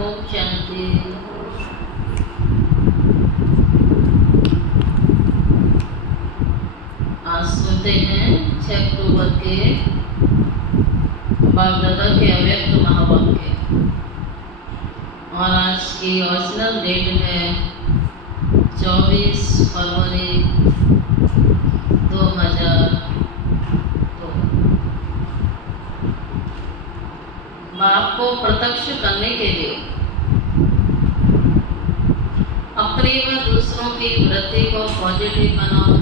ओम शांति। आज सुनते हैं 6 अक्टूबर के बाप दादा के अव्यक्त महावाक्य और आज की ओरिजिनल डेट है 24 फरवरी 2002। बाप को प्रत्यक्ष करने के लिए अपनी व दूसरों की वृत्ति को पॉजिटिव बनाओ।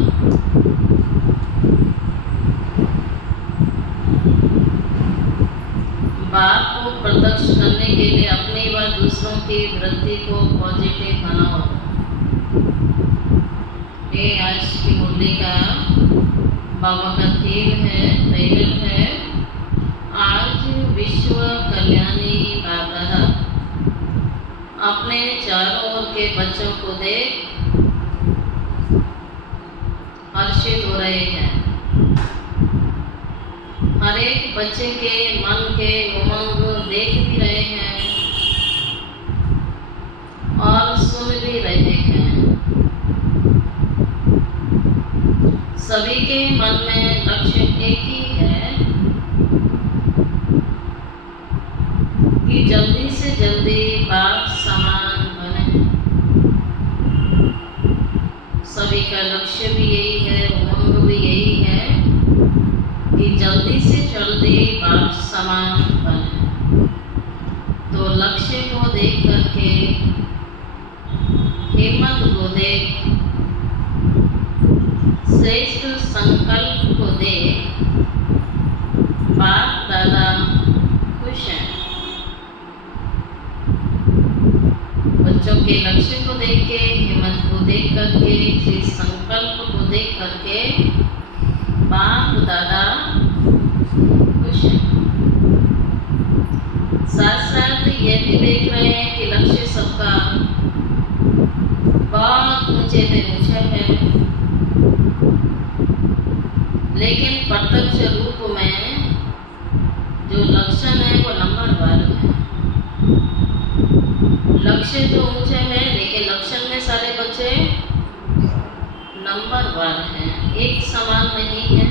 बाप को प्रत्यक्ष करने के लिए अपनी व दूसरों की वृत्ति को पॉजिटिव बनाओ। ये आज की मुरली का बाबा का थीम है, टाइटल है आज विश्व कल्याणी बाप दादा अपने चारों ओर के बच्चों को देख हर्षित हो रहे हैं। हर एक बच्चे के मन के उमंग देख भी रहे हैं और सुन भी रहे हैं। सभी के मन में लक्ष्य एक ही है कि जल्दी से जल्दी बाप समान बने। सभी का लक्ष्य भी यही है, उमंग भी यही है कि जल्दी से जल्दी बाप समान बने। तो लक्ष्य को देख करके, हिम्मत को देख, श्रेष्ठ संकल्प को देख बाप दादा खुश हैं। बच्चों के लक्ष्य को देख के, हिम्मत को देख करके, इस संकल्प को देख करके बाप दादा खुश हैं। साथ साथ ये भी देख रहे हैं कि लक्ष्य सबका बहुत ऊंचे से ऊंचा है, लेकिन प्रत्यक्ष रूप में जो लक्षण है वो नंबर 1 है। लक्ष्य तो ऊंचा है लेकिन लक्षण में सारे बच्चे नंबर 1 हैं, एक समान नहीं है।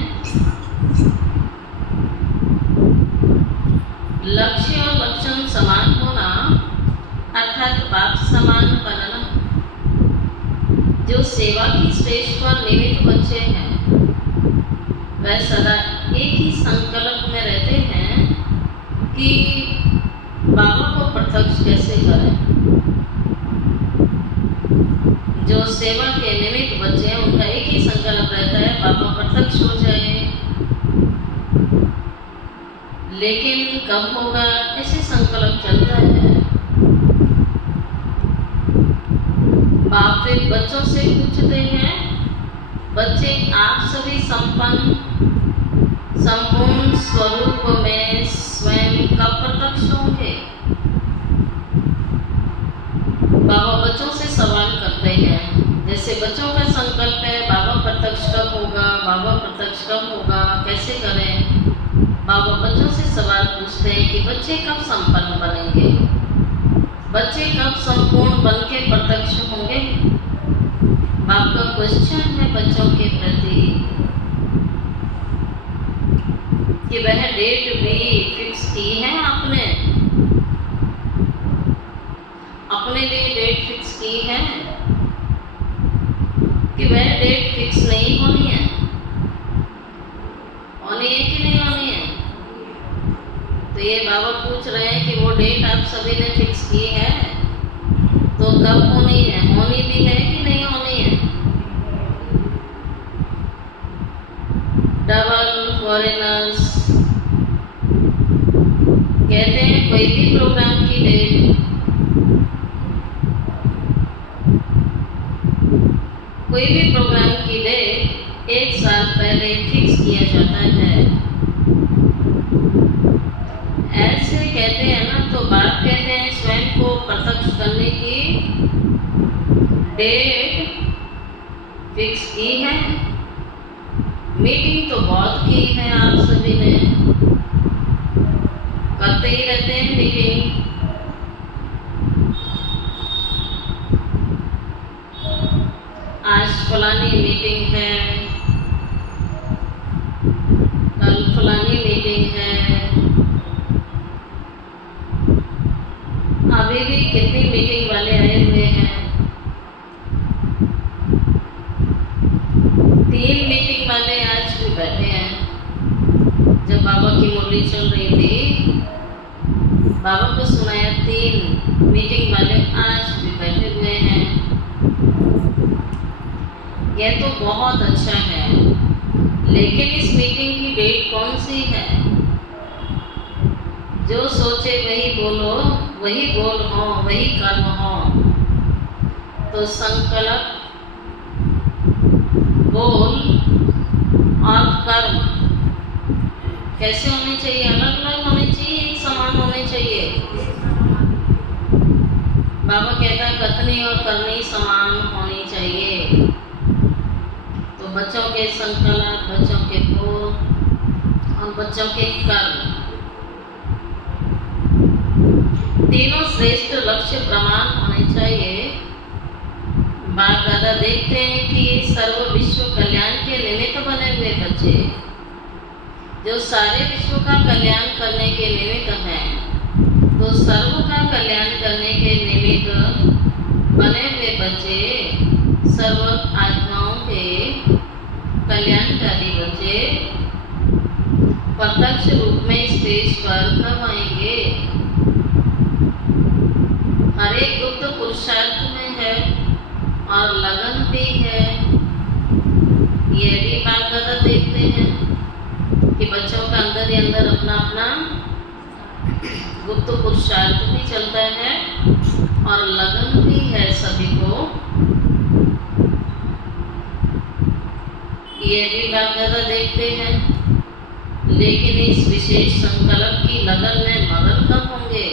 लक्ष्य और लक्षण समान होना अर्थात बाप समान बनना। जो सेवा की स्टेज पर निमित्त बच्चे हैं वह सदा एक ही संकल्प में रहते हैं कि बाबा को प्रत्यक्ष कैसे करें। जो सेवा के निमित्त बच्चे हैं उनका एक ही संकल्प रहता है बाबा प्रत्यक्ष हो जाए, लेकिन कब होगा ऐसे संकल्प चलता है। बाप फिर बच्चों से पूछते हैं, बच्चे आप सभी संपूर्ण स्वरूप में स्वयं कब प्रत्यक्ष होंगे। बाबा बच्चों से सवाल करते हैं, जैसे बच्चों का संकल्प है बाबा प्रत्यक्ष कब होगा, बाबा प्रत्यक्ष कब होगा, कैसे करें। बाबा बच्चों से सवाल पूछते हैं कि बच्चे कब संपन्न बनेंगे, बच्चे कब संपूर्ण बन के प्रत्यक्ष होंगे। बाप का क्वेश्चन है बच्चों के प्रति कि वह डेट भी फिक्स की है आपने, अपने लिए डेट फिक्स की है कि वह डेट फिक्स नहीं होनी है, होनी है कि नहीं होनी है। तो ये बाबा पूछ रहे हैं कि वो डेट आप सभी ने फिक्स की है तो कब होनी है, होनी भी है कि नहीं होनी है। डबल फॉरेनर्स कहते हैं कोई भी प्रोग्राम की डेट, कोई भी प्रोग्राम की डेट 1 साल पहले फिक्स किया जाता है। ऐसे कहते हैं ना, तो बाप कहते हैं स्वयं को प्रत्यक्ष करने की डेट फिक्स की है। मीटिंग तो बहुत की है, आप सभी ने करते ही रहते हैं मीटिंग। मीटिंग वाले आए हुए हैं। 3 मीटिंग वाले आज भी बैठे हैं। जब बाबा की मुरली चल रही थी, बाबा को सुनाया, 3 मीटिंग वाले आज भी बैठे हुए हैं। यह तो बहुत अच्छा है, लेकिन इस मीटिंग की डेट कौन सी है? जो सोचे वही बोलो, वही बोल हो, वही कर्म हो। तो संकल्प, बोल और कर्म कैसे होने चाहिए? अलग अलग होने चाहिए, एक समान होने चाहिए। बाबा कहता है कथनी और करनी समान होनी चाहिए। तो बच्चों के संकल्प, बच्चों के बोल और बच्चों के कर्म, तीनों श्रेष्ठ लक्ष्य प्रमाण होने चाहिए। बाप दादा देखते हैं कि ये सर्व विश्व कल्याण के निमित्त बने हुए बच्चे, जो सारे विश्व का कल्याण करने के निमित्त हैं, तो सर्व का कल्याण करने के निमित्त बने हुए बच्चे, सर्व आत्माओं के कल्याणकारी बच्चे प्रत्यक्ष रूप में स्टेज पर कब आएंगे? हर एक गुप्त पुरुषार्थ में है और लगन भी है। ये भी बाप दादा देखते हैं कि बच्चों का अंदर ही अंदर अपना अपना गुप्त पुरुषार्थ भी चलता है और लगन भी है सभी को। ये भी बाप दादा देखते हैं, लेकिन इस विशेष संकल्प की लगन में मगन कब होंगे?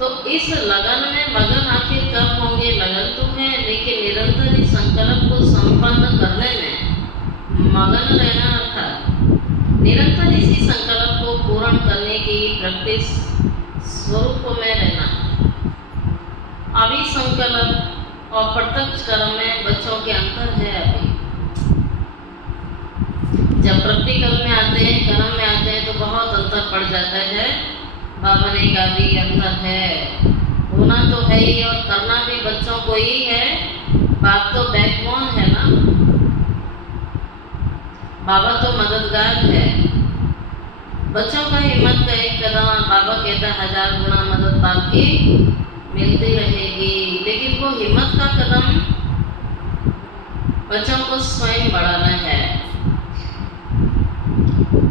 तो इस लगन में मगन आखिर कब होंगे? लगन तो है, लेकिन निरंतर इस संकल्प को संपन्न करने में मगन रहना, अर्थात निरंतर इसी संकल्प को पूर्ण करने की प्रैक्टिस स्वरूप में रहना। अभी संकल्प और प्रत्यक्ष कर्म में बच्चों के अंतर है। अभी जब प्रैक्टिकल में आते हैं, कर्म में आते हैं, तो बहुत अंतर पड़ जाता है। बाबा ने कहा भी अंतर है, होना तो है ही और करना भी बच्चों को ही है। बाप तो बैकबोन है ना, बाबा तो मददगार है। बच्चों का हिम्मत का एक कदम, बाबा कहता है 1000 गुना मदद बाप की मिलती रहेगी, लेकिन वो हिम्मत का कदम बच्चों को स्वयं बढ़ाना है।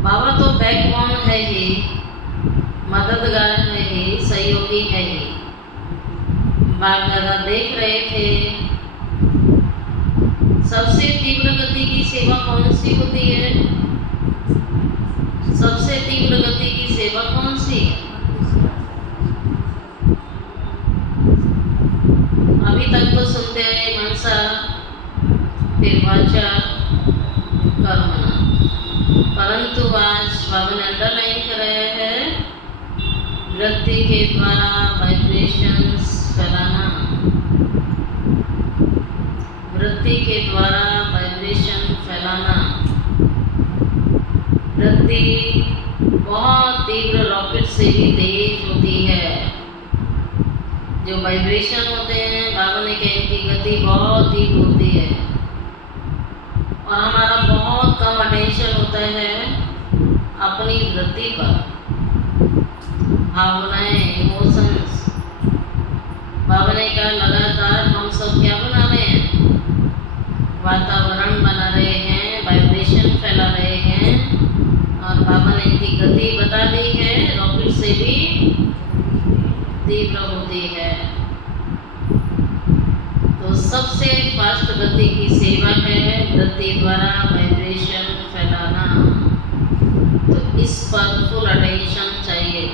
बाबा तो बैकबोन है ही, मददगार है ही, सहयोगी है ही। बाप दादा देख रहे थे सबसे तीव्र गति की सेवा कौन सी होती है? सबसे तीव्र गति की सेवा कौन सी है? अभी तक तो सुनते हैं मनसा, फिर वाचा, कर्मणा, परंतु आज बाबा ने अंडरलाइन कराया है, वृत्ति के द्वारा वाइब्रेशंस फैलाना, वृत्ति के द्वारा वाइब्रेशन फैलाना। वृत्ति बहुत तीव्र रॉकेट से भी तेज होती है। जो वाइब्रेशन होते हैं, बाबा ने कहा इनकी गति बहुत तीव्र होती है और हमारा बहुत कम अटेंशन होता है अपनी वृत्ति पर। भावनाएं, इमोशंस, बाबा ने कहा लगातार हम सब क्या बना रहे हैं? वातावरण बना रहे हैं, वाइब्रेशन फैला रहे हैं, और बाबा ने इनकी गति बता दी है, रॉकेट से भी तीव्र होती है। तो सबसे फास्ट गति की सेवा है वृत्ति द्वारा वाइब्रेशन फैलाना। तो इस पर फुल अटेंशन चाहिए।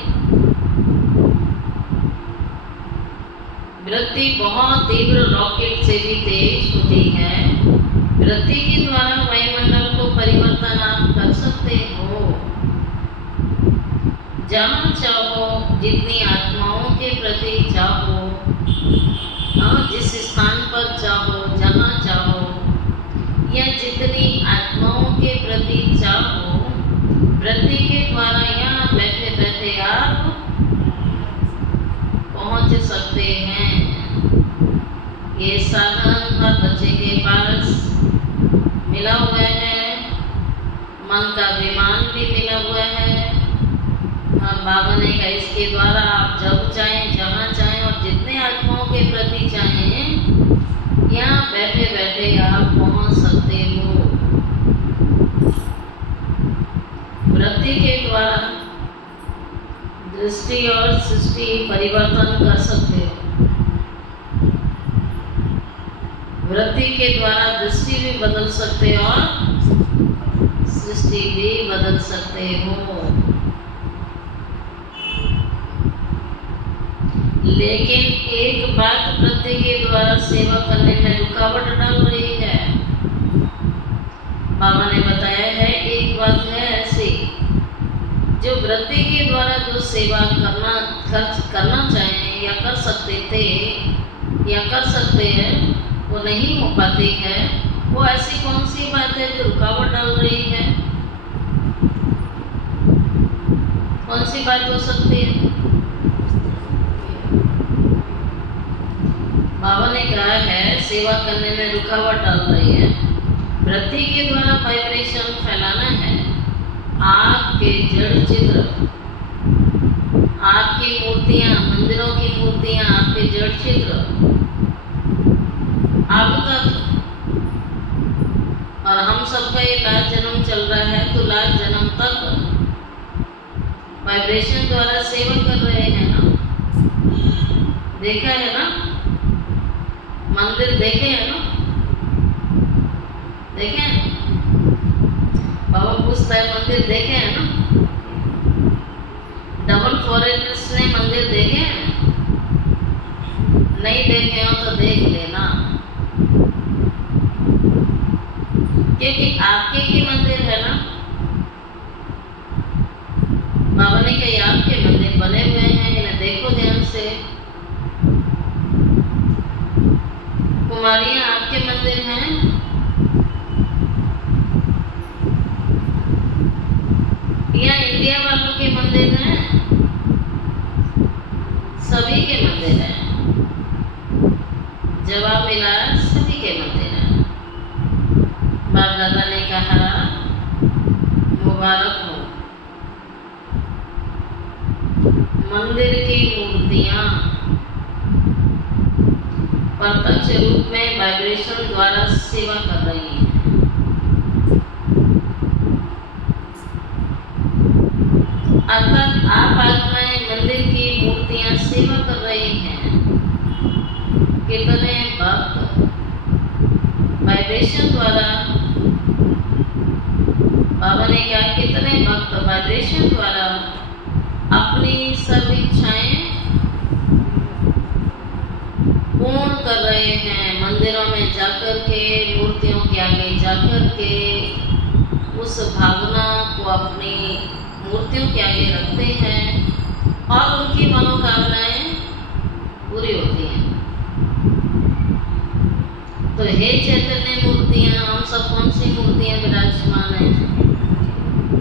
वृत्ति बहुत तीव्र रॉकेट से भी तेज होती है। वृत्ति के द्वारा वायुमंडल को परिवर्तन आप कर सकते हो। जहाँ चाहो, जितनी आत्माओं के प्रति चाहो, जिस स्थान पर चाहो, जहाँ चाहो, या जितनी आत्माओं के प्रति चाहो, वृत्ति के मन का विमान भी मिला हुआ है। और बाबा ने कहा इसके द्वारा आप जब चाहें, जहाँ चाहें और जितने आत्माओं के प्रति चाहें, यहाँ बैठे बैठे आप पहुँच सकते हो। वृत्ति के द्वारा दृष्टि और सृष्टि परिवर्तन कर सकते हो। वृत्ति के द्वारा दृष्टि भी बदल सकते हो और सृष्टि भी बदल सकते हो। लेकिन एक बात वृत्ति के द्वारा सेवा करने में रुकावट डाल रही है। बाबा ने बताया है एक बात है ऐसी, जो वृत्ति के द्वारा जो सेवा करना चाहें या कर सकते थे या कर सकते हैं, वो नहीं हो पाती है। वो ऐसी कौन सी बात है जो रुकावट डाल रही है? कौन सी बात हो सकती है? बाबा ने कहा है सेवा करने में रुकावट डाल रही है। वृत्ति के द्वारा वाइब्रेशन फैलाना है। आपके जड़ चित्र, आपकी मूर्तियां, मंदिरों की मूर्तियां, आपके जड़ चित्र अब तक, और हम सबका ये लाख जन्म चल रहा है, तो लाख जन्म तक वाइब्रेशन द्वारा सेवा कर रहे हैं ना। देखा है ना, मंदिर देखे हैं ना, देखे हैं? बाबा पूछता है मंदिर देखे हैं ना? डबल फॉरेनर्स ने मंदिर देखे हैं? नहीं देखे हो तो देख लेना, क्योंकि आपके ही मंदिर है ना। बाबा ने कहा आपके मंदिर बने हुए हैं, इन्हें देखो ध्यान से। कुमारियां आपके मंदिर हैं, या इंडिया वालों के मंदिर हैं? सभी के मंदिर हैं। जवाब मिला सभी के मंदिर हैं। बाप दादा ने कहा मुबारक हो, मंदिर की मूर्तियां प्रत्यक्ष रूप में वाइब्रेशन द्वारा सेवा कर रही हैं। अर्थात आप आत्माएं मंदिर की मूर्तियां सेवा कर रही हैं। कितने भक्त वाइब्रेशन द्वारा, बाबा ने कहा कितने भक्त वाइब्रेशन द्वारा अपनी सब इच्छाएं पूर्ण कर रहे हैं। मंदिरों में जाकर के, मूर्तियों के आगे जाकर के उस भावना को अपनी मूर्तियों के आगे रखते हैं और उनकी मनोकामनाएं पूरी होती हैं। तो हे चैतन्य मूर्तियां, हम सब कौन सी मूर्तियां विराजमान हैं?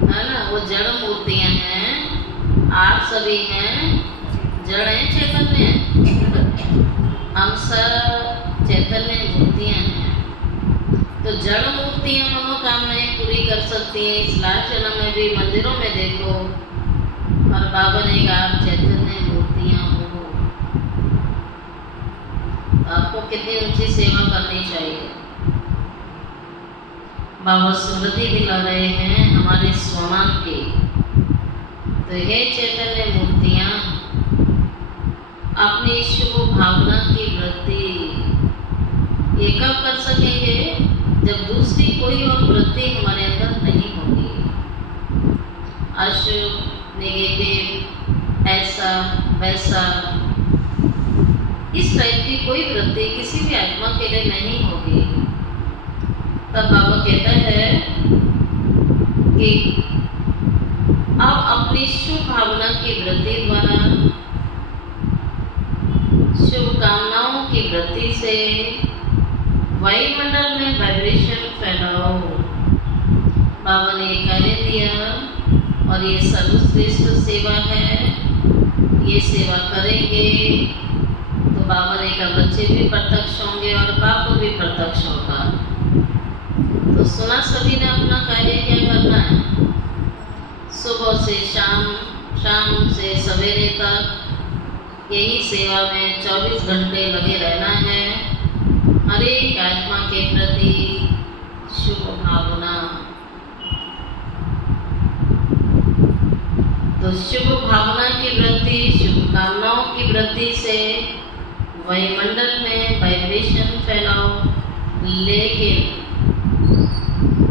है ना, वो जड़ मूर्तियां हैं। आप सभी हैं, जड़ हैं, चैतन्य हैं। हम सब चैतन्य मूर्तियां हैं। तो जड़ मूर्तियां मनोकामनाएं पूरी कर सकती हैं। इस लाख जन्म में भी मंदिरों में देखो, और बाबा ने कहा आप चैतन्य मूर्तियां हो। आपको कितनी ऊंची सेवा करनी चाहिए। बाबा स्मृति दिला रहे हैं हमारे स्वमान की। तो हे चैतन्य मूर्तियां, अपनी शुभ भावना की वृद्धि ये कब कर सकेंगे? जब दूसरी कोई और वृत्ति हमारे अंदर नहीं होगी। अशुभ, नेगेटिव, ऐसा वैसा, इस टाइप की कोई वृत्ति किसी भी आत्मा के लिए नहीं होगी। तब बाबा कहता है कि अब अपनी शुभ भावना की वृद्धि द्वारा, शुभकामनाओं की वृद्धि से वायुमंडल में वाइब्रेशन फैलाओ। बाबा ने ये कार्य दिया और ये सर्वश्रेष्ठ सेवा है। ये सेवा करेंगे तो बाबा ने कहा बच्चे भी प्रत्यक्ष होंगे और बाप भी प्रत्यक्ष होगा। तो तो सुना सभी ने अपना कार्य क्या करना है। सुबह से शाम, शाम से सवेरे तक यही सेवा में 24 घंटे लगे रहना है। हर एक आत्मा के प्रति शुभ भावना। तो शुभ भावना की वृद्धि, शुभकामनाओं की वृद्धि से वायुमंडल में वाइब्रेशन फैलाओ। लेकिन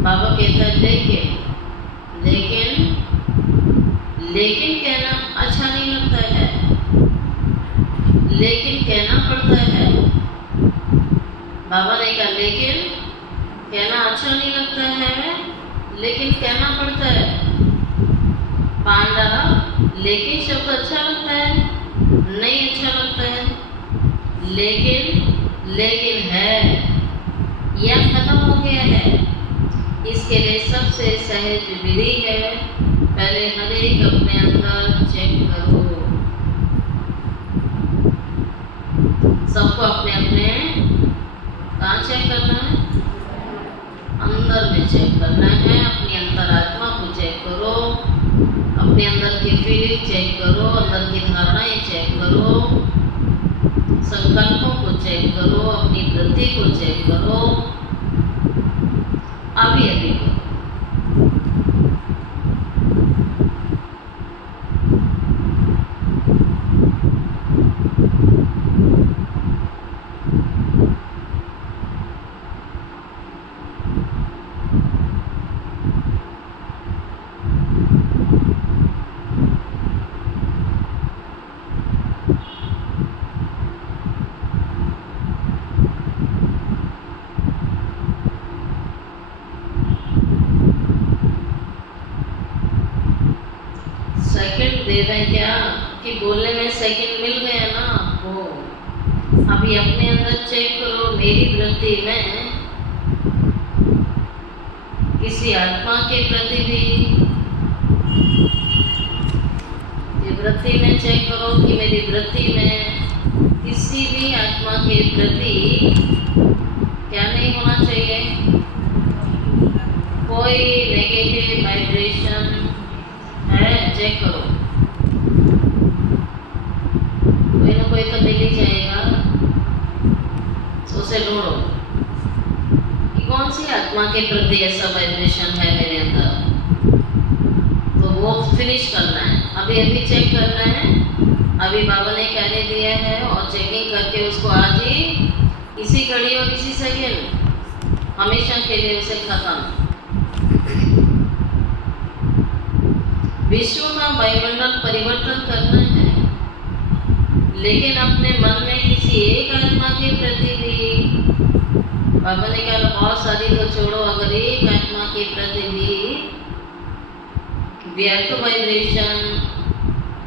बाबा कहता है लेकिन कहना अच्छा नहीं लगता है, लेकिन कहना पड़ता है। बाबा ने कहा लेकिन कहना अच्छा नहीं लगता है, लेकिन कहना पड़ता है। पांडा लेकिन शब्द अच्छा लगता है, नहीं अच्छा लगता है। लेकिन है या खत्म हो गया है। इसके लिए सबसे सहज विधि है, पहले हर एक अपने अंदर चेक करो। सबको अपने अपने कहाँ चेक करना है? अंदर में चेक करना है। अपनी अंतरात्मा को चेक करो, अपने अंदर की फीलिंग चेक करो, अंदर की धारणाएं चेक करो, संकल्पों को चेक करो, अपनी वृत्ति को चेक करो। अभी करो। सेकंड दे रहे क्या कि बोलने में सेकंड मिल गया ना आपको। अभी अपने अंदर चेक करो, मेरी वृत्ति में किसी आत्मा के प्रति भी, ये वृत्ति में चेक करो कि मेरी वृत्ति में किसी भी आत्मा के प्रति क्या नहीं होना चाहिए, कोई नेगेटिव वाइब्रेशन है। चेक करो, कोई ना कोई तो मिल ही जाएगा। उसे ढूंढो कि कौन सी आत्मा के प्रति ऐसा वाइब्रेशन है मेरे अंदर, तो वो फिनिश करना है। अभी चेक करना है। अभी बाबा ने कहने दिया है और चेकिंग करके उसको आज ही इसी घड़ी और इसी सेकेंड हमेशा के लिए उसे खत्म। विश्व का वायुमंडल परिवर्तन करना है, लेकिन अपने मन में किसी एक आत्मा के प्रति भी, बाबा ने कहा बहुत सारी तो छोड़ो, अगर एक आत्मा के प्रति भी व्यर्थ वाइब्रेशन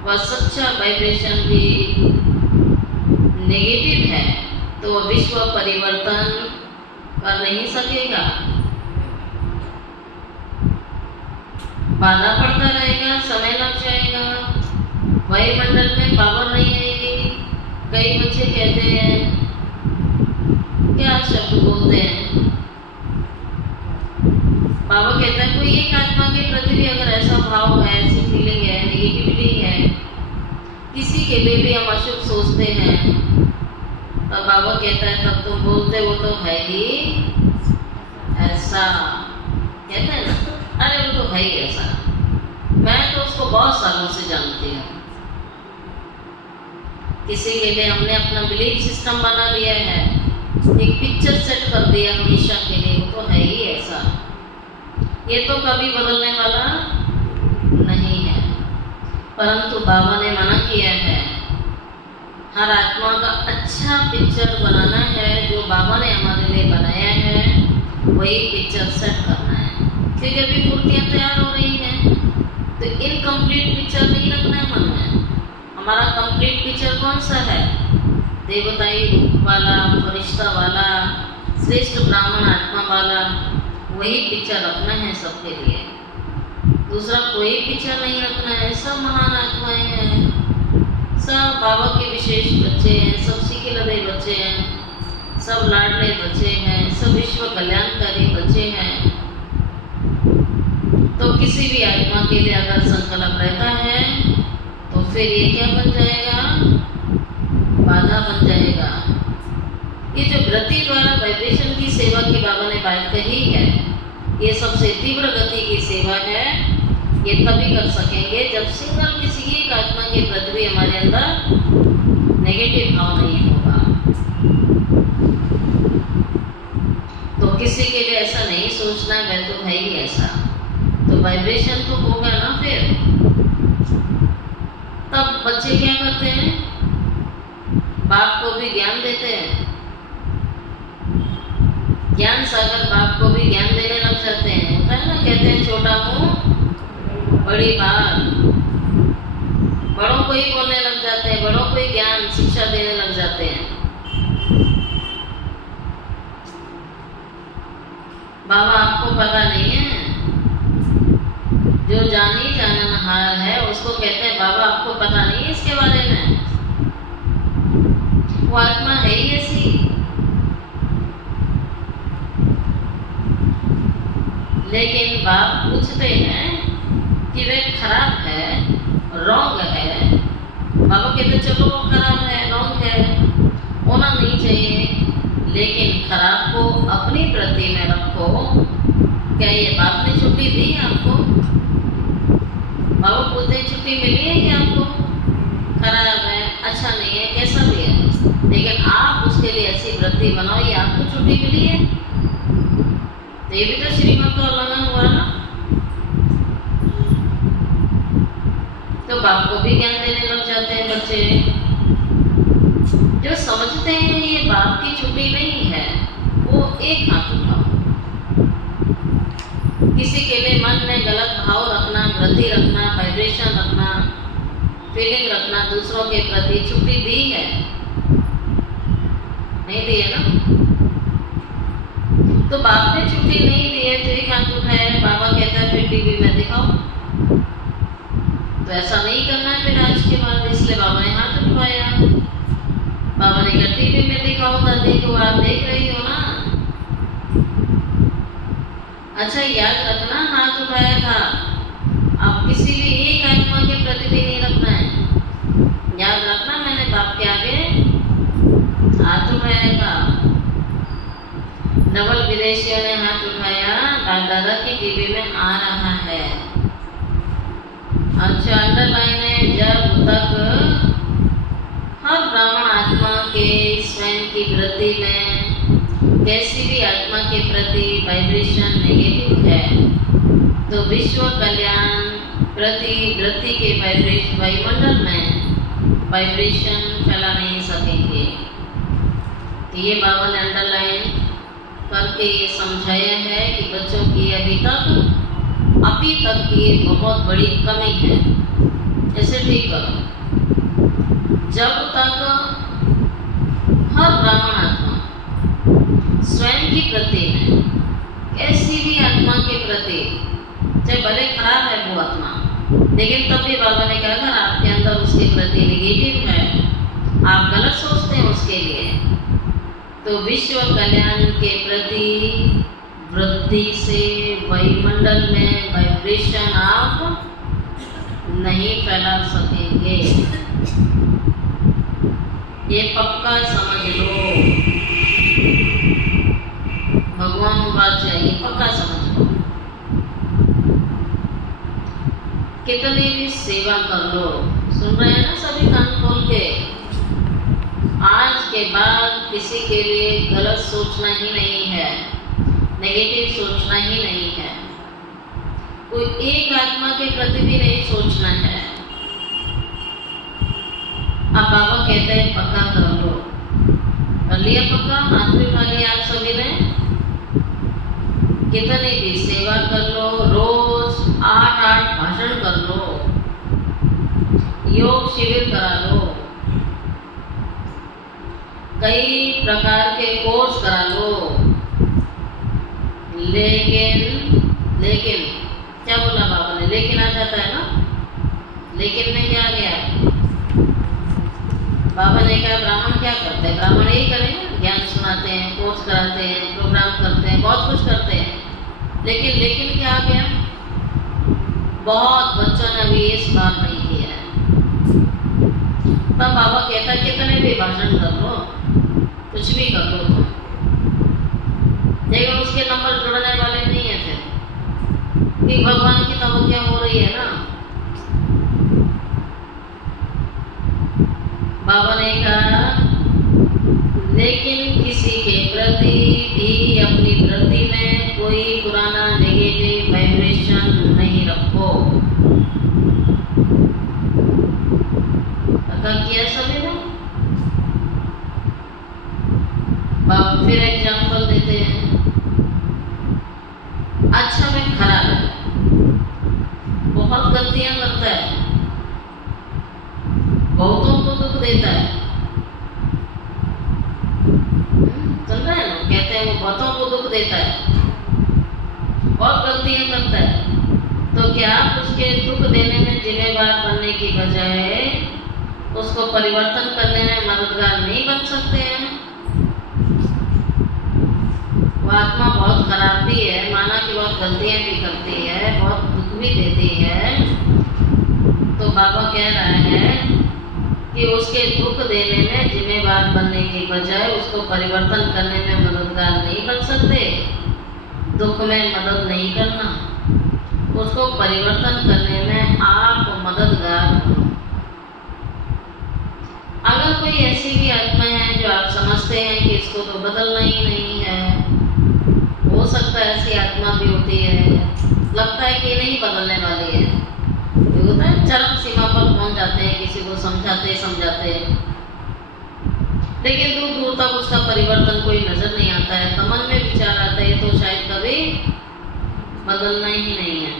व सच्चा वाइब्रेशन भी नेगेटिव है तो विश्व परिवर्तन कर नहीं सकेगा। बाधा पड़ता रहेगा, समय लग जाएगा, वायुमंडल में पावर नहीं आएगी। कई बच्चे कहते हैं, क्या शब्द बोलते हैं, बाबा कहता है कोई एक आत्मा के प्रति भी अगर ऐसा भाव है, ऐसी फीलिंग है, नेगेटिविटी है, किसी के लिए भी हम अशुभ सोचते हैं, तब बाबा कहता है तब तुम बोलते वो तो है ही ऐसा। कहते हैं ना, अरे वो तो है ही ऐसा, मैं तो उसको बहुत सालों से जानती हूँ। किसी के लिए हमने अपना बिलीफ सिस्टम बना लिया है, एक पिक्चर सेट कर दिया हमेशा के लिए, वो तो है ही ऐसा, ये तो कभी बदलने वाला नहीं है। परंतु बाबा ने मना किया है, हर आत्मा का अच्छा पिक्चर बनाना है, जो बाबा ने हमारे लिए बनाया है वही पिक्चर सेट करना है। क्योंकि अभी मूर्तियाँ तैयार हो रही हैं, तो इनकम्प्लीट पिक्चर नहीं रखना है मन में। हमारा कंप्लीट पिक्चर कौन सा है? देवताई रूप वाला, फरिश्ता वाला, श्रेष्ठ ब्राह्मण आत्मा वाला, वही पिक्चर रखना है सबके लिए। दूसरा कोई पिक्चर नहीं रखना है। सब महान आत्माएं हैं, सब बाबा के विशेष बच्चे हैं, सब सीखे बच्चे हैं, सब लाडले बच्चे हैं, सब विश्व कल्याणकारी बच्चे हैं। तो किसी भी आत्मा के लिए अगर संकल्प रहता है तो फिर ये क्या बन जाएगा? बाधा बन जाएगा। ये जो वृत्ति द्वारा वाइब्रेशन की सेवा की बाबा ने बात कही है, ये सबसे तीव्र गति की सेवा है। ये तभी कर सकेंगे जब सिंगल किसी एक आत्मा के प्रति भी हमारे अंदर नेगेटिव भाव नहीं होगा। तो किसी के लिए ऐसा नहीं सोचना मैं तो है ही ऐसा, तो वाइब्रेशन तो होगा ना। फिर तब बच्चे क्या करते हैं? बाप को भी ज्ञान देते हैं, ज्ञान सागर बाप को भी ज्ञान देने लग जाते हैं। होता है ना, कहते हैं छोटा मुंह बड़ी बात, बड़ों को ही बोलने लग जाते हैं, बड़ों को ही ज्ञान शिक्षा देने लग जाते हैं। बाबा आपको पता नहीं है, जो जानी जाननहार है उसको कहते हैं बाबा आपको पता नहीं है इसके बारे में, वो आत्मा है ही ऐसी। लेकिन बाप पूछते हैं कि वे खराब है, रॉन्ग है। बाबा कहते चलो वो खराब है, रॉन्ग है, होना नहीं चाहिए, लेकिन खराब को अपनी प्रति में रखो। क्या ये बाप ने छुट्टी दी आपको? बाबा पूछते छुट्टी मिली है कि आपको? खराब है, अच्छा नहीं है, कैसा भी है, लेकिन आप उसके लिए ऐसी वृत्ति बनाओ, ये आपको छुट्टी मिली है। तो ये भी तो श्रीमत का उल्लंघन हुआ ना। तो बाप को भी ज्ञान देने लग जाते हैं बच्चे, जो समझते हैं ये बाप की छुट्टी नहीं है। वो एक हाथ उठाओ। किसी के लिए मन में गलत भाव रखना, वृत्ति रखना, वाइब्रेशन रखना, फीलिंग रखना दूसरों के प्रति, छुट्टी दी है? नहीं दी है ना। तो बाप ने छुट्टी नहीं दी है तो एक हाथ उठाया, बाबा कहता है फिर टीवी में दिखाओ। तो ऐसा नहीं करना है फिर आज के बाद, इसलिए बाबा ने हाथ उठाया। बाबा ने कहा टीवी में दिखाओ दादी को, आप देख रही हो ना। अच्छा याद रखना हाथ उठाया था, अब किसी भी एक आत्मा के प्रति भी नहीं रखना है। याद रखना मैंने बाप के आगे हाथ उठाया था। डबल विदेशियों ने हाथ उठाया, बाप दादा की टीवी में आ रहा है। अच्छा अंडरलाइन है, जब तक हर ब्राह्मण आत्मा के स्वयं की वृत्ति में कैसी भी आत्मा के प्रति वाइब्रेशन नेगेटिव है तो विश्व कल्याण प्रति वृत्ति के वायुमंडल में वाइब्रेशन फैला नहीं सकेंगे। तो ये बाबा ने अंडरलाइन करके ये समझाया है कि बच्चों की अभी तक की बहुत बड़ी कमी है। इसे ठीक करो। जब तक हर ब्राह्मण आत्मा स्वयं की प्रति में कैसी भी आत्मा के प्रति, चाहे भले खराब है वो आत्मा, लेकिन तब भी बाबा ने कहा अगर आपके अंदर उसके प्रति नेगेटिव है, आप गलत सोचते हैं उसके लिए, तो विश्व कल्याण के प्रति वृद्धि से वायुमंडल में वाइब्रेशन आप नहीं फैला सकेंगे। ये पक्का समझ लो, भगवान बात चाहिए, पक्का समझ लो। कितनी भी सेवा कर लो, सुन रहे हैं ना सभी कान खोल के, आज के बाद किसी के लिए गलत सोचना ही नहीं है, नेगेटिव सोचना ही नहीं है, कोई एक आत्मा के प्रति भी नहीं सोचना है। अब बाबा कहते हैं पक्का कर लो। कर लिया पक्का? हाथ भी उठा लिया आप सभी ने। कितनी भी सेवा कर लो, रोज 8 भाषण कर लो, योग शिविर करा लो, कई प्रकार के कोर्स करा लो, लेकिन क्या बोला बाबा ने? लेकिन आ जाता है ना। लेकिन में क्या आ गया? बाबा ने कहा ब्राह्मण क्या करते हैं? ब्राह्मण यही करेंगे, ज्ञान सुनाते हैं, कोर्स कराते हैं, प्रोग्राम करते हैं, बहुत कुछ करते हैं, लेकिन क्या आ गया? बहुत बच्चों ने अभी ये सुधार नहीं किया है। तब बाबा कहता कितने भी भाषण कर लो, कुछ भी कर लो तुम, लेकिन उसके नंबर जुड़ने वाले नहीं है फिर, कि भगवान की तवज्जो हो रही है ना। बाबा ने कहा लेकिन किसी के प्रति भी अपनी वृत्ति में कोई पुराना नेगेटिव वाइब्रेशन नहीं रखो। किया सभी ने। बाबा फिर एग्जाम्पल देते हैं, अच्छा में खराब है, बहुत गलतियां करता है, बहुतों को दुख देता है, सुन रहे हैं ना, कहते हैं वो बहुतों को दुख देता है, बहुत गलतियां करता है, तो क्या आप उसके दुख देने में जिम्मेवार बनने की बजाय उसको परिवर्तन करने में मददगार नहीं बन सकते हैं? वो आत्मा बहुत खराब भी है, माना कि बहुत गलतियां भी करती है, बहुत दुख भी देती है, तो बाबा कह रहे हैं कि उसके दुख देने में जिम्मेवार बनने की बजाय उसको परिवर्तन करने में मददगार नहीं बन सकते। दुख में मदद नहीं करना, उसको परिवर्तन करने में आप मददगार हो। अगर कोई ऐसी भी आत्मा है जो आप समझते हैं कि इसको तो बदलना ही नहीं है, हो सकता है ऐसी आत्मा भी होती है, लगता है कि नहीं बदलने वाली है, होता है चरम सीमा पर पहुंच जाते हैं, किसी को समझाते समझाते, लेकिन दूर दूर तक उसका परिवर्तन कोई नजर नहीं आता है, तो मन में विचार आता है तो शायद कभी बदलना ही नहीं है।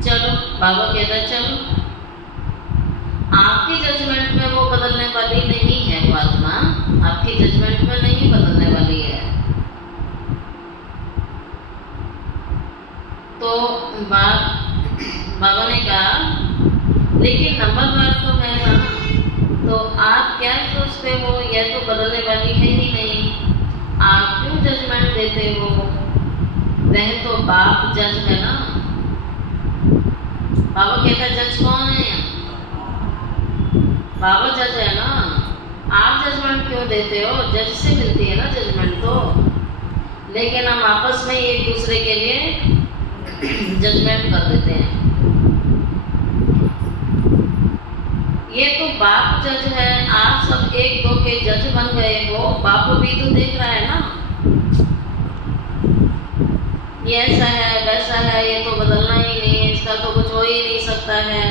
चलो बाबा कहता है चलो, आपकी जजमेंट में वो बदलने वाली नहीं है, वो आत्मा आपकी जजमेंट में नहीं बदलने वाली है। तो बाबा ने कहा लेकिन नंबरवार तो है ना, तो आप क्या सोचते हो, यह तो बदलने वाली है ही नहीं, आप क्यों जजमेंट देते हो? वह तो बाप जज है ना। बाबा कहता है जज कौन है? बाबा जज है ना, आप जजमेंट क्यों देते हो? जज से मिलती है ना जजमेंट तो, लेकिन हम आपस में एक दूसरे के लिए जजमेंट कर देते हैं। ये तो बाप जज है, आप सब एक दो के जज बन गए हो, बाप भी तो देख रहा है ना, ये ऐसा है वैसा है, ये तो बदलना ही नहीं है, इसका तो कुछ हो ही नहीं सकता है।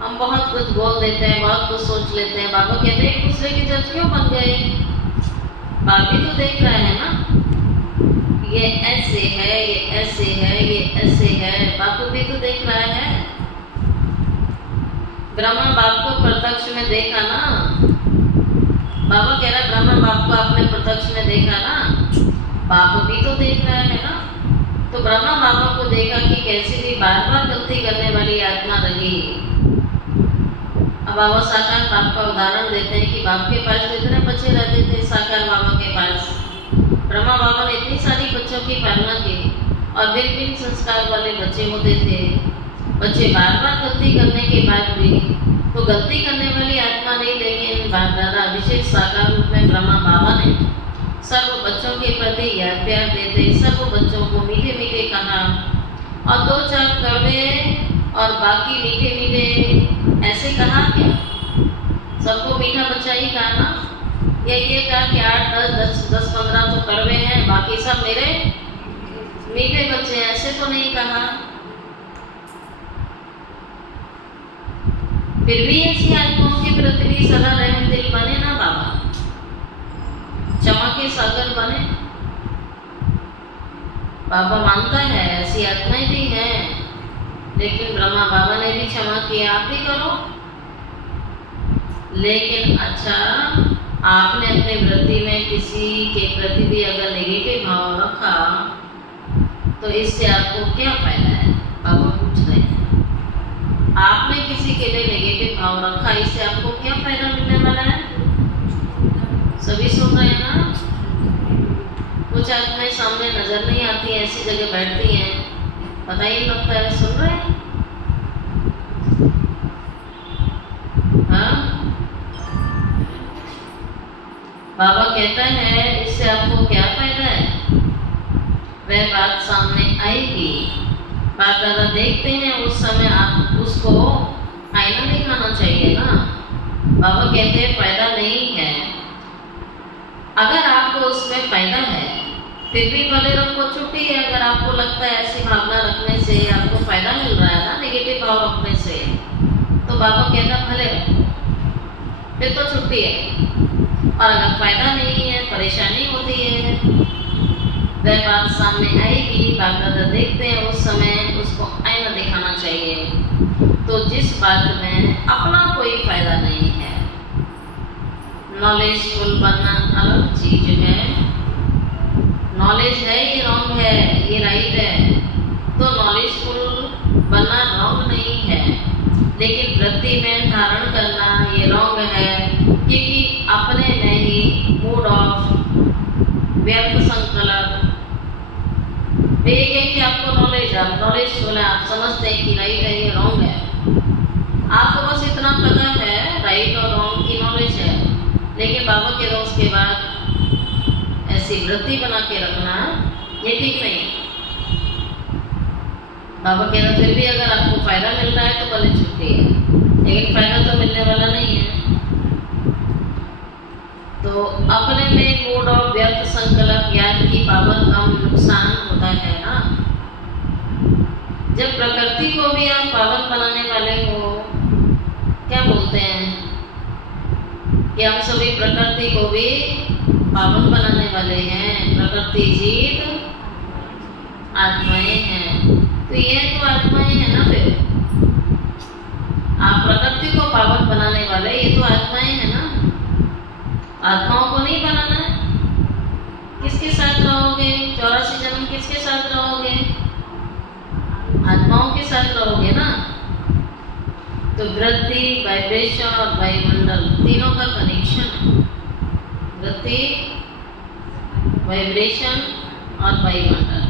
हम बहुत कुछ बोल देते हैं, बहुत कुछ सोच लेते हैं। बाबा कहते हैं एक दूसरे के जज क्यों बन गए? बाप भी तो देख रहे हैं ना, ये ऐसे है, ये ऐसे है, ये ऐसे है, बाप भी तो देख रहा है। ब्रह्मा बाप को प्रत्यक्ष में देखा ना, बाबा कह रहा ब्रह्मा बाप को आपने प्रत्यक्ष में देखा ना, बाप भी तो देख रहा है ना। तो ब्रह्मा बाबा को देखा कि कैसी भी बार बार गलती करने वाली आत्मा रही। अब बाबा साकार बाप का उदाहरण देते हैं कि बाप के पास तो इतने बच्चे रहते थे, साकार बाबा के पास ब्रह्मा बाबा ने इतनी सारी बच्चों की पालना की, और भिन्न भिन्न संस्कार वाले बच्चे होते थे। बच्चे बार बार गलती करने के बाद भी तो गलती करने वाली आत्मा नहीं, लेकिन बाप दादा अभिषेक साकार रूप में ब्रह्मा बाबा ने सर्व बच्चों के प्रति याद प्यार देते, सर्व बच्चों को मीठे मीठे कहा, और दो चार कड़वे और बाकी मीठे मीठे ऐसे कहा क्या? सबको मीठा बच्चा ही कहा ना, या ये कहा कि 8 10 15 तो कड़वे हैं, बाकी सब मेरे मीठे बच्चे हैं, ऐसे तो नहीं कहा। फिर भी ऐसी आत्माओं के प्रति भी सदा रहम दिल बने ना बाबा, क्षमा के सागर बने। बाबा मानता है ऐसी आत्माएं भी हैं, लेकिन ब्रह्मा बाबा ने भी क्षमा किया, आप भी करो। लेकिन अच्छा, आपने अपनी वृत्ति में किसी के प्रति भी अगर नेगेटिव भाव रखा तो इससे आपको क्या फायदा है? बाबा पूछ रहे हैं, आपने किसी के लिए नेगेटिव भाव रखा, इससे आपको क्या फायदा मिलने वाला है? सभी सुन रहे हैं ना? कुछ आत्माएं सामने नजर नहीं आती, ऐसी जगह बैठती हैं पता ही नहीं लगता है। सुन रहे हैं? हाँ, बाबा कहता है इससे आपको क्या फायदा है? वह बात सामने आएगी। बाप दादा देखते हैं, उस समय आप उसको आईना दिखाना चाहिए ना। बाबा कहते हैं फायदा नहीं है। अगर आपको उसमें फायदा है फिर भी भले रखो, छुट्टी है। अगर आपको लगता है ऐसी भावना रखने से आपको फायदा मिल रहा है ना, नेगेटिव भाव रखने से, तो बाबा कहता भले रखो, फिर तो छुट्टी है। और अगर फायदा नहीं है, परेशानी होती है, वह बात सामने आएगी। बाप दादा देखते हैं, उस समय उसको आईना दिखाना चाहिए। तो जिस बात में अपना कोई फायदा नहीं है, नॉलेजफुल बनना अलग चीज है। नॉलेज है ये रॉन्ग है, ये राइट है, तो नॉलेजफुल बनना रॉन्ग नहीं है। लेकिन वृत्ति में धारण करना ये रॉन्ग है, क्योंकि अपने में ही मूड ऑफ व्यर्थ संकल्प। एक है कि आपको नॉलेज, आप नॉलेजफुल है, आप समझते हैं कि राइट है ये रॉन्ग है, आपको बस इतना पता है राइट और रॉन्ग की नॉलेज है। लेकिन बाबा के रोज के बाद ऐसी वृत्ति बना के रखना ये ठीक नहीं। बाबा कह रहे फिर भी अगर आपको फायदा मिल रहा है तो भले छुट्टी है, लेकिन फायदा तो मिलने वाला नहीं है। तो अपने में मूड और व्यर्थ संकल्प ज्ञान की पावर कम नुकसान होता है ना। जब प्रकृति को भी आप पावन बनाने वाले हो, क्या बोलते हैं कि हम सभी प्रकृति को भी पावन बनाने वाले हैं। प्रकृति जीत आत्माएं हैं, तो ये तो आत्माएं हैं ना। फिर आप प्रकृति को पावन बनाने वाले, ये तो आत्माएं हैं ना। आत्माओं को नहीं बनाना है। किसके साथ रहोगे? 84 जन्म किसके साथ रहोगे? आत्माओं के साथ रहोगे ना। तो वृत्ति, वाइब्रेशन और वायुमंडल तीनों का कनेक्शन है। वृत्ति, वाइब्रेशन और वायुमंडल।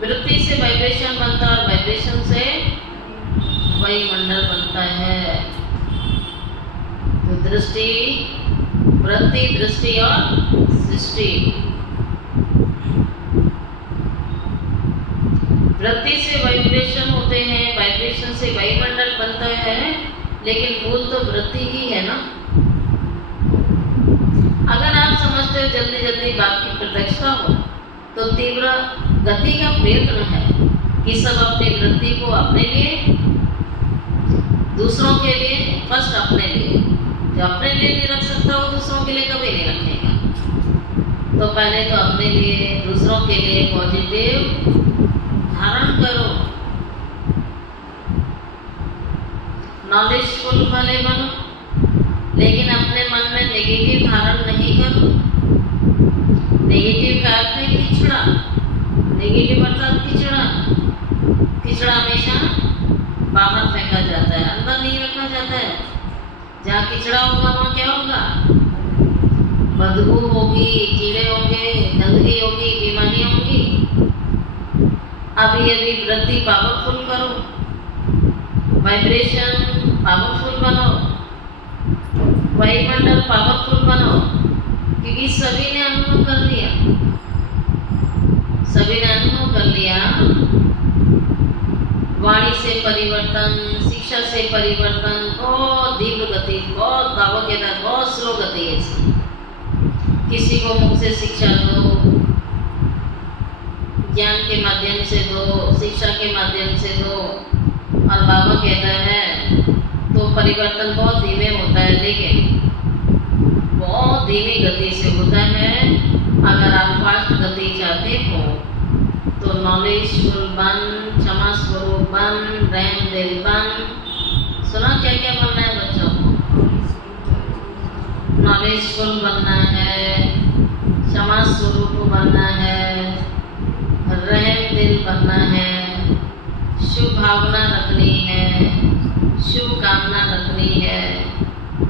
वृत्ति से वाइब्रेशन बनता है और वाइब्रेशन से वायुमंडल बनता है। तो दृष्टि, वृत्ति, दृष्टि और सृष्टि। वृत्ति से वाइब्रेशन होते हैं, वाइब्रेशन से वायुमंडल बनता है, लेकिन मूल तो वृत्ति ही है ना। अगर आप समझते हो जल्दी जल्दी बाप की प्रत्यक्षता हो, तो तीव्र गति का प्रयत्न है कि सब अपनी वृत्ति को अपने लिए, दूसरों के लिए, फर्स्ट अपने लिए। जो अपने लिए नहीं रख सकता वो दूसरों के लिए कभी नहीं रखेगा। तो पहले तो अपने लिए, दूसरों के लिए पॉजिटिव धारण करो। नॉलेजफुल वाले बनो, लेकिन अपने मन में नेगेटिव धारण नहीं करो। नेगेटिव का अर्थ है किचड़ा। नेगेटिव अर्थात किचड़ा। किचड़ा हमेशा बाहर फेंका जाता है, अंदर नहीं रखा जाता है। जहाँ किचड़ा होगा वहाँ क्या होगा? बदबू होगी, कीड़े होंगे, गंदगी होगी, बीमारियाँ होंगी। अभी अभी वृत्ति पावरफुल करो, वाइब्रेशन पावरफुल बनो, वायुमंडल पावरफुल बनो, क्योंकि सभी ने अनुभव कर लिया। सभी ने अनुभव कर लिया। वाणी से परिवर्तन, शिक्षा से परिवर्तन बहुत धीमी गति, बहुत बाबा के अंदर बहुत स्लो गति है इसकी। किसी को मुख से शिक्षा दो, ज्ञान के माध्यम से दो, शिक्षा के माध्यम से दो, और बाबा कहता है तो परिवर्तन बहुत धीमे होता है, लेकिन बहुत धीमी गति से होता है। अगर आप फास्ट गति चाहते हो तो नॉलेजफुल बन, क्षमा स्वरूप बन, रहम दिल बन। सुना क्या क्या बनना है बच्चों को? नॉलेजफुल बनना है, क्षमा स्वरूप बनना है, रहम दिल बनना है, शुभ भावना रखनी है, शुभ कामना रखनी है,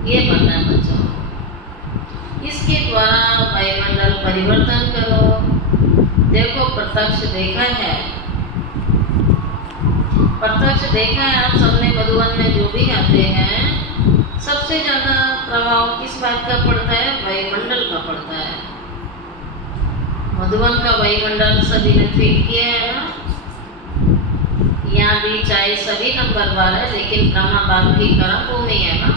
ये बनना है बच्चों। इसके द्वारा वायुमंडल परिवर्तन करो। देखो प्रत्यक्ष देखा है, प्रत्यक्ष देखा है आप सबने, मधुबन में जो भी आते हैं सबसे ज्यादा प्रभाव किस बात का पड़ता है? वायुमंडल का पड़ता है। मधुबन का वायुमंडल सभी ने फील किया है ना। यहाँ भी चाहे सभी नंबर बार है, लेकिन ब्रह्मा बाप की कर्म भूमि है ना।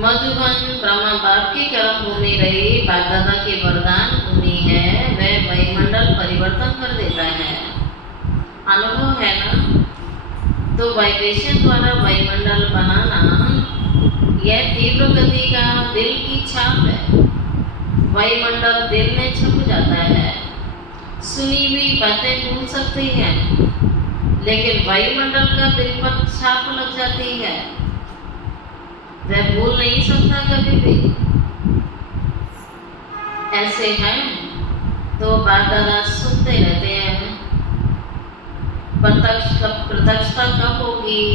मधुबन ब्रह्मा बाप की कर्म भूमि रही, बाप दादा की वरदान भूमि है, वह वायुमंडल परिवर्तन कर देता है। अनुभव है ना। तो वाइब्रेशन द्वारा वायुमंडल बनाना यह तीव्र गति का दिल की छाप है। वायुमंडल दिल में छप जाता है। सुनी हुई बातें भूल सकती हैं, लेकिन वायुमंडल का दिल पर छाप लग जाती है, वह भूल नहीं सकता कभी भी। ऐसे हैं तो बाप दादा सुनते रहते हैं। प्रत्यक्षता कब होगी?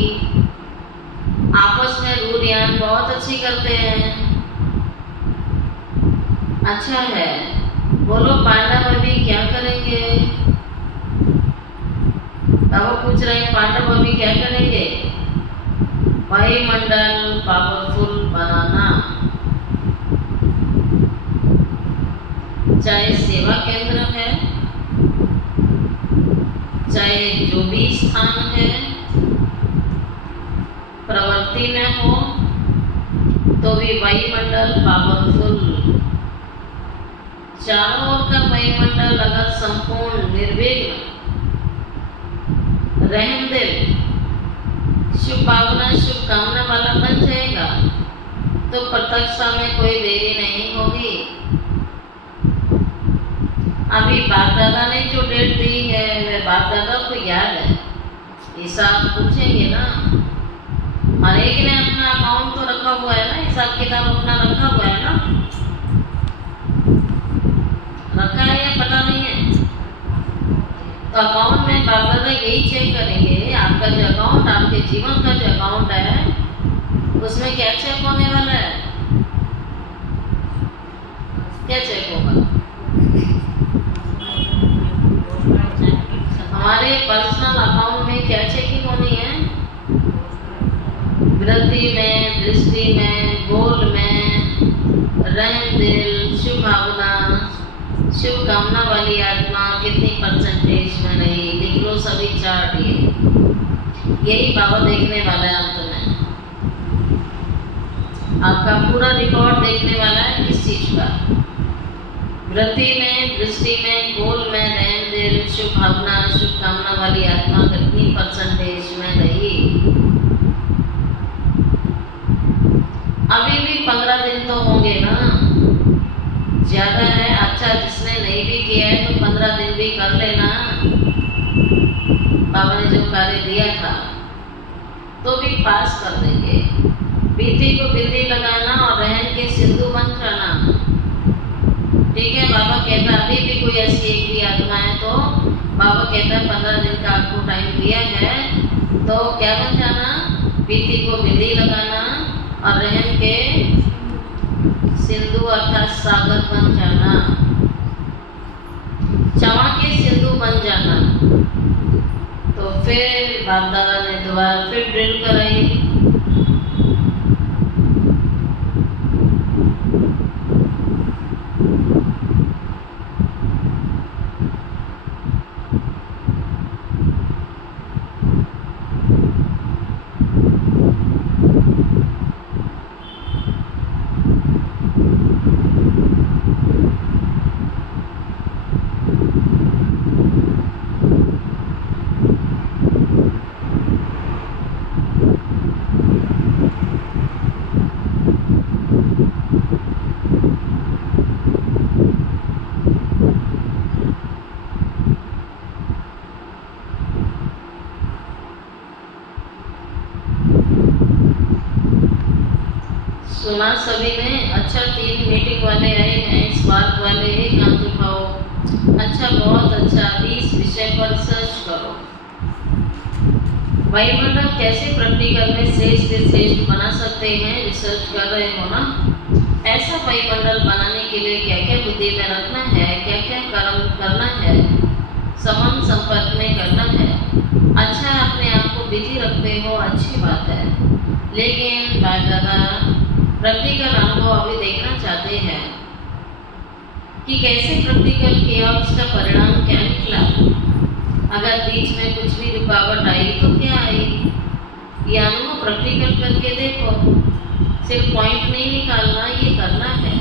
आपस में रूढ़ियान बहुत अच्छी करते हैं। अच्छा है, बोलो पांडव अभी क्या करेंगे? बाबा पूछ रहे हैं पांडव अभी क्या करेंगे? वायुमंडल पावरफुल बनाना। चाहे सेवा केंद्र है, चाहे जो भी स्थान है, प्रवृत्ति में हो, तो भी वायुमंडल पावरफुल। चारों ओर का वायुमंडल अगर संपूर्ण निर्विघ्न रहमदिल शुभ भावना शुभकामना वाला बन जाएगा, तो प्रत्यक्षता में कोई देरी नहीं होगी। अभी बाप दादा ने जो डेट दी है वह बाप दादा को याद है। हिसाब पूछेंगे ना, हर एक ने अपना अकाउंट तो रखा हुआ है ना, हिसाब किताब अपना रखा हुआ है ना, रखा है या पता नहीं है? तो अकाउंट में बाप दादा यही चेक करेंगे, आपका जो अकाउंट, आपके जीवन का जो अकाउंट है, उसमें क्या चेक होने वाला है? क्या चेक होगा? हमारे पर्सनल अकाउंट में क्या चेकिंग होनी है? वृद्धि में, दृष्टि में, गोल में, रहम दिल, शुभ भावना, शुभ कामना वाली आत्मा कितनी परसेंटेज में रही? लिख लो सभी चार्ट। यही बाबा देखने वाला है अंत में। आपका पूरा रिकॉर्ड देखने वाला है इस चीज का। वृद्धि में, दृष्टि में, गोल में, रहम दिल, शुभ भावना, शुभ कामना वाली आत्मा कितनी परसेंटेज में रही? अभी भी 15 दिन तो होंगे ना, ज्यादा है। अच्छा, जिसने नहीं भी किया है तो 15 दिन भी कर लेना। बाबा ने जो कार्य दिया था तो भी पास कर देंगे। बीती को बिंदी लगाना और रहन के सिंधु बन जाना। ठीक है, बाबा कहता अभी भी कोई ऐसी एक भी आत्मा है तो बाबा कहता 15 दिन का आपको टाइम दिया है, तो क्या बन जाना? बीती को बिंदी लगाना और रहन के सिंधु अर्थात सागर बन जाना, क्षमा के सिंधु बन जाना। तो फिर बाप दादा ने दोबारा फिर ड्रिल कराई। सुना सभी ने? अच्छा, 3 मीटिंग वाले आए हैं, स्मार्ट वाले एक हाथ उठाओ। अच्छा, बहुत अच्छा। अभी इस विषय पर सर्च करो। वायुमंडल कैसे प्रैक्टिकल में श्रेष्ठ से श्रेष्ठ बना सकते हैं, रिसर्च कर रहे हो ना। ऐसा वायुमंडल बनाने के लिए क्या क्या बुद्धि में रखना है, क्या क्या कर्म करना है, समान संपर्क में करना है। अच्छा है, अपने आप को बिजी रखते हो, अच्छी बात है, लेकिन बाप दादा प्रैक्टिकल अनुभव अभी देखना चाहते हैं कि कैसे प्रैक्टिकल किया, उसका परिणाम क्या निकला। अगर बीच में कुछ भी रुकावट आई तो क्या आई, ये अनुभव प्रैक्टिकल करके देखो। सिर्फ पॉइंट नहीं निकालना, ये करना है।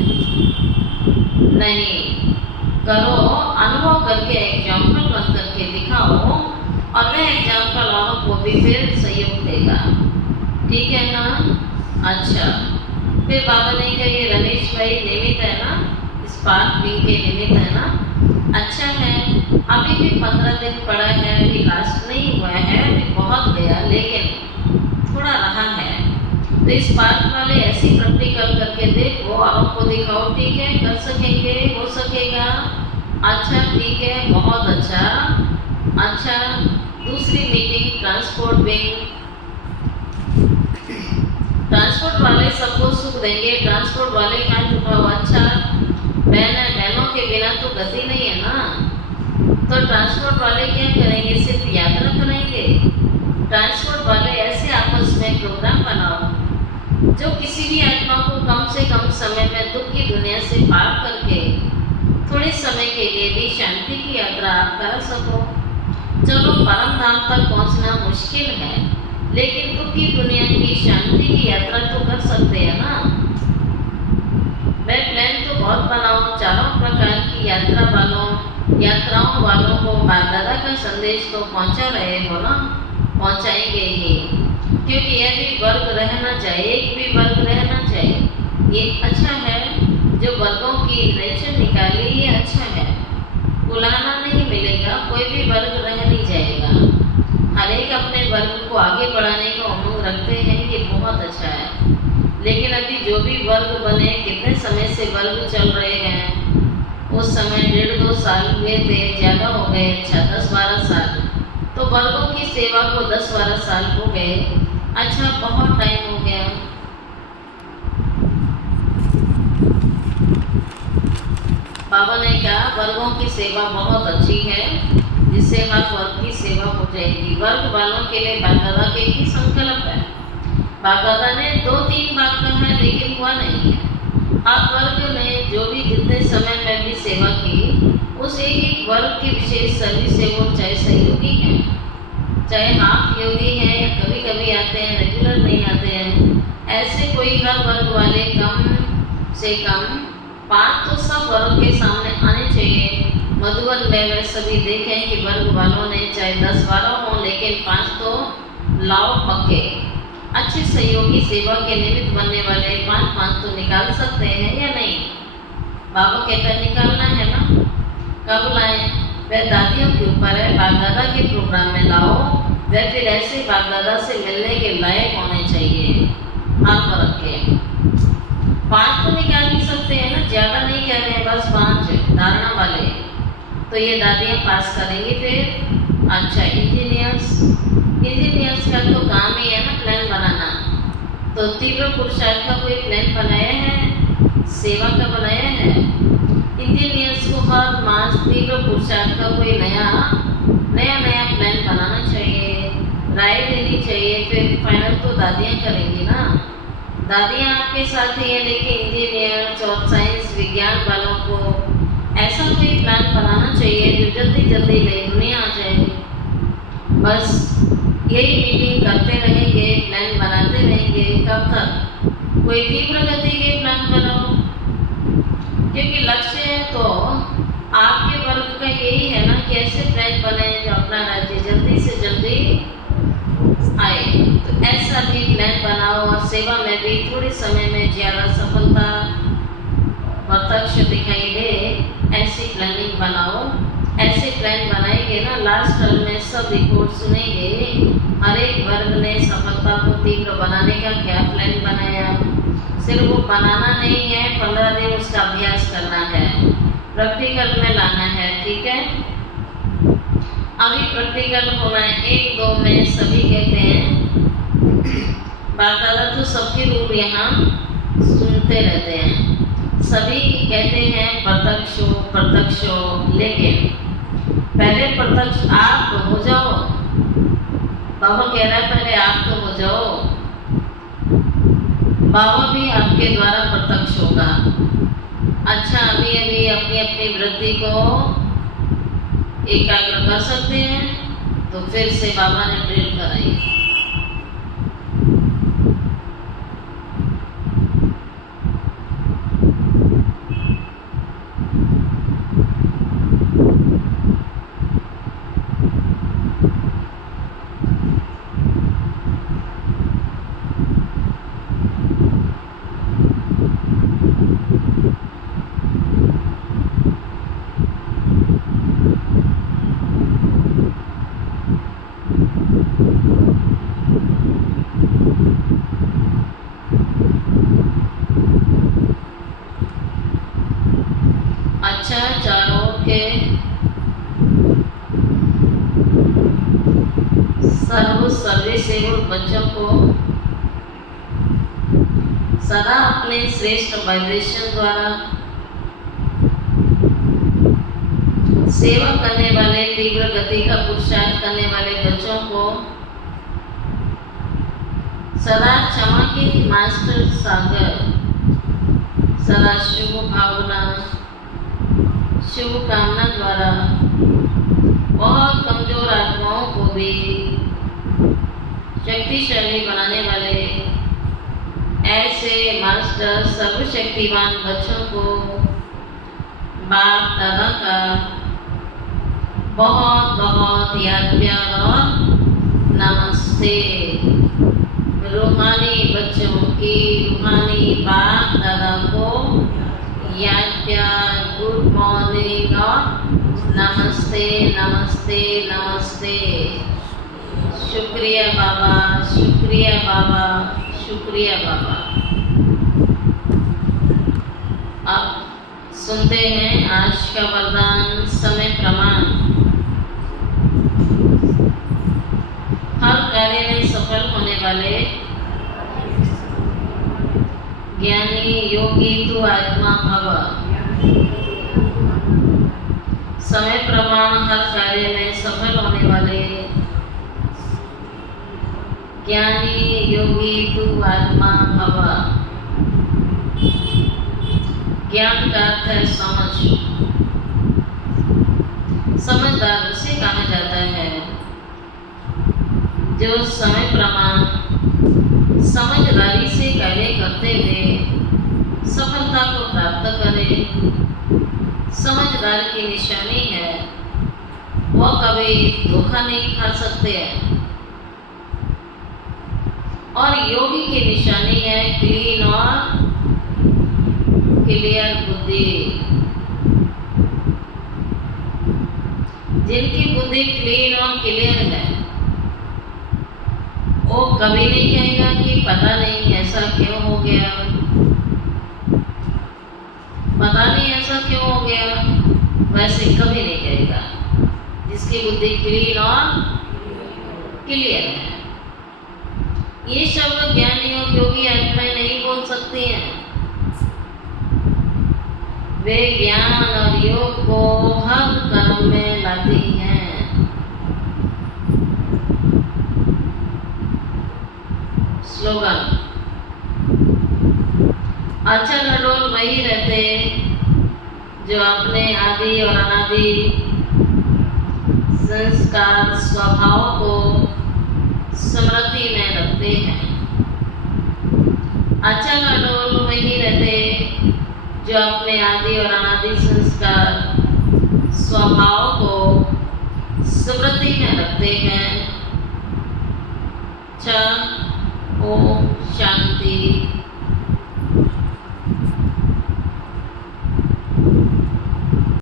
नहीं करो, अनुभव करके एग्जाम्पल बन करके दिखाओ और वह एग्जाम्पल औरों को भी फिर सहयोग देगा। ठीक है ना? अच्छा, फिर बाबा ने कहा ये रमेश भाई नियमित है ना, स्पार्क विंग के निमित्त है ना? अच्छा है, अभी भी 15 दिन पड़ा है, अभी लास्ट नहीं हुआ है, अभी बहुत गया, लेकिन थोड़ा रहा है। तो इस पार्क वाले ऐसी प्रैक्टिकल करके देखो, आपको दिखाओ। ठीक है, कर सकेंगे, हो सकेगा। अच्छा ठीक है, बहुत अच्छा। अच्छा, दूसरी मीटिंग ट्रांसपोर्ट विंग। ट्रांसपोर्ट वाले सबको सुख देंगे, ट्रांसपोर्ट वाले का झुकाओ। अच्छा, बहनों के बिना तो गति नहीं है ना। तो ट्रांसपोर्ट वाले क्या करेंगे, सिर्फ यात्रा करेंगे। ट्रांसपोर्ट वाले ऐसे आपस में प्रोग्राम बनाओ जो किसी भी आत्मा को कम से कम समय में दुख की दुनिया से पार करके थोड़े समय के लिए भी शांति की यात्रा आप कर सको। चलो, परम धाम तक पहुंचना मुश्किल है, लेकिन दुख की दुनिया की शांति की यात्रा तो कर सकते हैं ना। वह प्लान तो बहुत बनाओ, चारों प्रकार की यात्राओं वालों को बाप दादा का संदेश तो पहुंचा रहे हो ना, पहुंचाएंगे ही, क्योंकि यह भी वर्ग रहना चाहिए, एक भी वर्ग रहना चाहिए। ये अच्छा है जो वर्गों की नेचर निकाली, ये अच्छा है। बुलाना नहीं मिलेगा, कोई भी वर्ग रह नहीं जाएगा। हर एक अपने वर्ग को आगे बढ़ाने का उमंग रखते हैं, ये बहुत अच्छा है। लेकिन अभी जो भी वर्ग बने, कितने समय से वर्ग चल रहे हैं, उस समय 1.5-2 साल हुए थे, ज़्यादा हो गए, 10-12 साल। तो वर्गों की सेवा को 10-12 साल हो गए। अच्छा, बहुत टाइम हो गया। बाबा ने कहा वर्गों की सेवा बहुत अच्छी है, जिससे हर वर्ग की सेवा हो जाएगी। वर्ग वालों के लिए बाप दादा के ही संकल्प है। बाप दादा ने 2-3 बार कहा है, लेकिन हुआ नहीं है। हर वर्ग ने जो भी जितने समय में भी सेवा की, उस एक वर्ग की विशेष सर्विस से वो चाहे सहयोगी हैं, चाहे हाफ योगी हैं, या कभी कभी आते हैं, रेगुलर नहीं आते हैं, ऐसे कोई हर वर्ग वाले कम से कम 5 तो सब वर्ग के सामने आने चाहिए। मधुबन में सभी देखें कि वर्ग वालों ने चाहे 10-12 हों, लेकिन 5 तो लाओ पक्के। अच्छी सहयोगी सेवा के निमित्त बनने वाले 5-5 तो निकाल सकते हैं या नहीं? बाबा कहता निकालना है ना। कब लाएं? वह दादियों के ऊपर है, बाप दादा के प्रोग्राम में लाओ। वह फिर ऐसे बाप दादा से मिलने के लायक होने चाहिए, हाथ पर रखे। 5 तो निकाल ही सकते हैं ना, ज़्यादा नहीं कह रहे हैं, बस 5 धारणा वाले। तो ये दादियाँ पास करेंगी फिर। अच्छा, इंजीनियर्स का तो काम ही है ना प्लान बनाना। तो तीव्र पुरुषार्थ का कोई प्लान बनाया है, सेवा का बनाया है। इंजीनियर्स को हर मास तीव्र पुरुषार्थ का कोई नया प्लान बनाना चाहिए, राय देनी चाहिए। फिर फाइनल तो दादियाँ करेंगी ना। दादियाँ आपके साथ ही हैं, लेकिन इंजीनियर्स और साइंस विज्ञान वालों को ऐसा कोई प्लान बनाना चाहिए जो जल्दी जल्दी नई दुनिया आ जाए। बस यही मीटिंग करते रहेंगे, प्लान बनाते रहेंगे। कब तक? कोई तीव्र गति के प्लान बनाओ, क्योंकि लक्ष्य तो आपके वर्ग का यही है ना कि ऐसे प्लान बने जो अपना राज्य जल्दी से जल्दी आए। तो ऐसा भी प्लान बनाओ और सेवा में भी थोड़े समय में ज़्यादा सफलता प्रत्यक्ष दिखाई दे, ऐसी प्लानिंग बनाओ। ऐसे प्लान बनाएंगे ना, लास्ट टर्म में सब रिपोर्ट सुनेंगे, हर एक वर्ग ने सफलता को तीव्र बनाने का क्या प्लान बनाया। सिर्फ वो बनाना नहीं है, 15 दिन उसका अभ्यास करना है, प्रैक्टिकल में लाना है। ठीक है, अभी प्रैक्टिकल होना है। 1-2 में सभी कहते हैं, बाप दादा तो सबके रूप यहाँ सुनते रहते हैं, सभी कहते हैं प्रत्यक्ष हो, लेकिन पहले प्रत्यक्ष आप तो हो जाओ। बाबा कह रहा है पहले आप तो हो जाओ, बाबा भी आपके द्वारा प्रत्यक्ष होगा। अच्छा, अभी अभी अपनी अपनी वृत्ति को एकाग्र कर सकते हैं तो फिर से बाबा ने ड्रिल कराई। अच्छा, चारों के सर्वसेवक बच्चों को सदा अपने श्रेष्ठ वाइब्रेशन द्वारा सेवा करने वाले, तीव्र गति का पुरुषार्थ करने वाले बच्चों को सदा क्षमा की मास्टर सागर, सदा शुभ भावना, शुभ कामना द्वारा बहुत कमजोर आत्माओं को भी शक्तिशाली बनाने वाले ऐसे मास्टर सर्वशक्तिवान बच्चों को बाप दादा का बहुत बहुत याद प्यार और नमस्ते। रूहानी बच्चों की रूहानी बाप दादा को याद प्यार, गुड मॉर्निंग और नमस्ते नमस्ते नमस्ते। शुक्रिया बाबा, शुक्रिया बाबा, शुक्रिया बाबा। अब सुनते हैं आज का वरदान समय प्रमाण। हर कार्य में सफल होने वाले ज्ञानी योगी तू आत्मा भव। समय प्रमाण हर कार्य में सफल होने वाले ज्ञानी योगी तू आत्मा भव। ज्ञान का अर्थ है समझ। समझदार उसे कहा जाता है जो समय प्रमाण समझदारी से कार्य करते हुए सफलता को प्राप्त करे। समझदार की निशानी है वह कभी धोखा नहीं खा सकते हैं, और योगी की निशानी है क्लीन और क्लियर बुद्धि। जिनकी बुद्धि क्लीन और क्लियर है वो कभी नहीं कहेगा कि पता नहीं ऐसा क्यों हो गया, पता नहीं ऐसा क्यों हो गया, वैसे कभी नहीं कहेगा। जिसकी बुद्धि क्लीन और क्लियर है। ये शब्द ज्ञानी और योगी आत्माएं नहीं बोल सकती हैं। वे ज्ञान और योग को हर कर्म में लाती हैं। स्लोगन। अच्छा खडोल वही रहते जो अपने आदि और अनादि संस्कार स्वभाव को स्मृति में रखते हैं। अच्छा खडोल वही रहते जो अपने आदि और अनादि संस्कार स्वभाव को स्मृति में रखते हैं। 6